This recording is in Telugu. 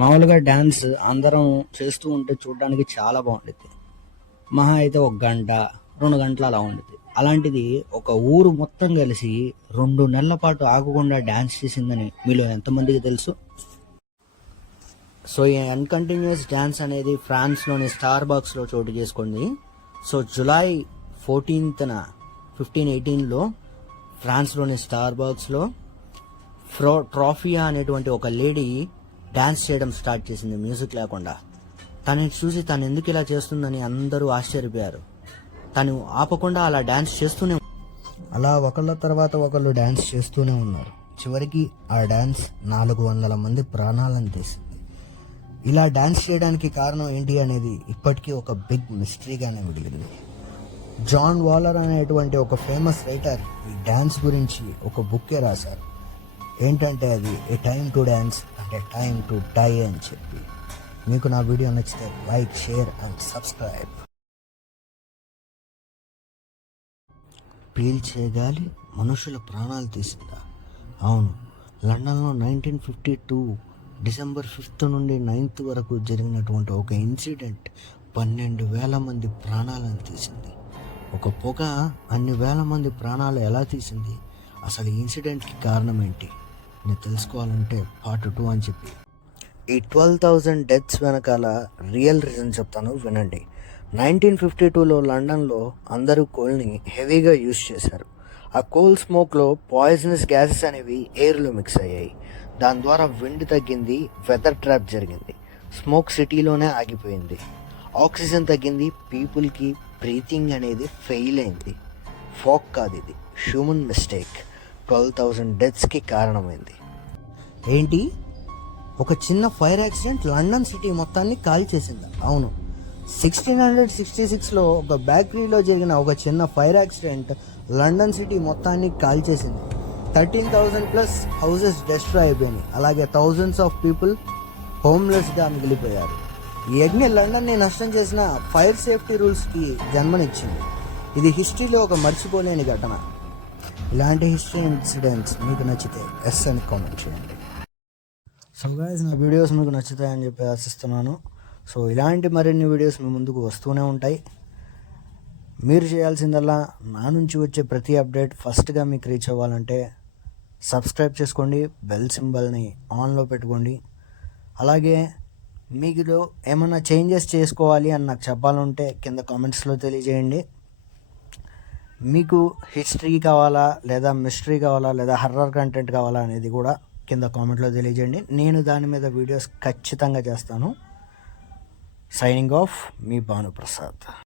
మామూలుగా డ్యాన్స్ అందరం చేస్తూ ఉంటే చూడడానికి చాలా బాగుండిద్ది. మహా అయితే ఒక గంట 2 గంటలు అలా ఉండిద్ది. అలాంటిది ఒక ఊరు మొత్తం కలిసి 2 నెలల పాటు ఆగకుండా డ్యాన్స్ చేసిందని మీలో ఎంతమందికి తెలుసు? సో ఈ అన్కంటిన్యూస్ డ్యాన్స్ అనేది ఫ్రాన్స్లోని స్టార్ బాక్స్లో చోటు చేసుకుంది. సో జూలై 14న 1518లో ఫ్రాన్స్లోని స్టార్ బాక్స్లో ట్రాఫియా అనేటువంటి ఒక లేడీ డాన్స్ చేయడం స్టార్ట్ చేసింది మ్యూజిక్ లేకుండా. తనని చూసి తను ఎందుకు ఇలా చేస్తుందని అందరూ ఆశ్చర్యపోయారు. తను ఆపకుండా అలా డాన్స్ చేస్తూనే అలా ఒకళ్ళ తర్వాత ఒకళ్ళు డాన్స్ చేస్తూనే ఉన్నారు. చివరికి ఆ డాన్స్ 400 మంది ప్రాణాలను తీసింది. ఇలా డాన్స్ చేయడానికి కారణం ఏంటి అనేది ఇప్పటికీ ఒక బిగ్ మిస్టరీగానే మిగిలింది. జాన్ వాలర్ అనేటువంటి ఒక ఫేమస్ రైటర్ ఈ డాన్స్ గురించి ఒక బుక్కే రాశారు. ఏంటంటే అది ఏ టైమ్ టు డాన్స్ అంటే టైమ్ టు డై అని చెప్పి. మీకు నా వీడియో నచ్చితే లైక్, షేర్ అండ్ సబ్స్క్రైబ్. పీల్చే గాలి మనుషుల ప్రాణాలు తీసిందా? అవును, లండన్లో 1952 డిసెంబర్ 5th నుండి 9th వరకు జరిగినటువంటి ఒక ఇన్సిడెంట్ 12,000 మంది ప్రాణాలను తీసింది. ఒక పొగ అన్ని వేల మంది ప్రాణాలు ఎలా తీసింది? అసలు ఈ ఇన్సిడెంట్కి కారణం ఏంటి నేను తెలుసుకోవాలంటే పార్ట్ 2 అని చెప్పి ఈ 12,000 డెత్స్ వెనకాల రియల్ రీజన్ చెప్తాను, వినండి. 1952లో లండన్లో అందరూ కోల్ని హెవీగా యూజ్ చేశారు. ఆ కోల్ స్మోక్లో పాయిజనస్ గ్యాసెస్ అనేవి ఎయిర్లో మిక్స్ అయ్యాయి. దాని ద్వారా విండ్ తగ్గింది, వెదర్ ట్రాప్ జరిగింది, స్మోక్ సిటీలోనే ఆగిపోయింది, ఆక్సిజన్ తగ్గింది, పీపుల్కి బ్రీతింగ్ అనేది ఫెయిల్ అయింది. ఫాగ్ కాదు, ఇది హ్యూమన్ మిస్టేక్. 12,000 డెత్స్కి కారణమైంది. ఏంటి? ఒక చిన్న ఫైర్ యాక్సిడెంట్ లండన్ సిటీ మొత్తాన్ని కాల్ చేసింది. అవును, 1666లో ఒక బేకరీలో జరిగిన ఒక చిన్న ఫైర్ యాక్సిడెంట్ లండన్ సిటీ మొత్తాన్ని కాల్ చేసింది. 13,000+ హౌసెస్ డిస్ట్రాయ్ అయిపోయినాయి. అలాగే థౌజండ్స్ ఆఫ్ పీపుల్ హోమ్లెస్గా మిగిలిపోయారు. ఈ అగ్ని లండన్ని నష్టం చేసిన ఫైర్ సేఫ్టీ రూల్స్కి జన్మనిచ్చింది. ఇది హిస్టరీలో ఒక మర్చిపోలేని ఘటన. ఇలాంటి హిస్టరీ ఇన్సిడెంట్స్ మీకు నచ్చితే ఎస్ అని కామెంట్ చేయండి. సో గైస్, నా వీడియోస్ మీకు నచ్చుతాయని చెప్పి ఆశిస్తున్నాను. సో ఇలాంటి మరిన్ని వీడియోస్ మీ ముందుకు వస్తూనే ఉంటాయి. మీరు చేయాల్సిందల్లా నా నుంచి వచ్చే ప్రతి అప్డేట్ ఫస్ట్గా మీకు రీచ్ అవ్వాలంటే సబ్స్క్రైబ్ చేసుకోండి, బెల్ సింబల్ని ఆన్లో పెట్టుకోండి. అలాగే మీలో ఏమైనా చేంజెస్ చేసుకోవాలి అని నాకు చెప్పాలంటే కింద కామెంట్స్లో తెలియజేయండి. మీకు హిస్టరీ కావాలా, లేదా మిస్టరీ కావాలా, లేదా హర్రర్ కంటెంట్ కావాలా అనేది కూడా కింద కామెంట్లో తెలియజేయండి. నేను దాని మీద వీడియోస్ ఖచ్చితంగా చేస్తాను. సైనింగ్ ఆఫ్, మీ భానుప్రసాద్.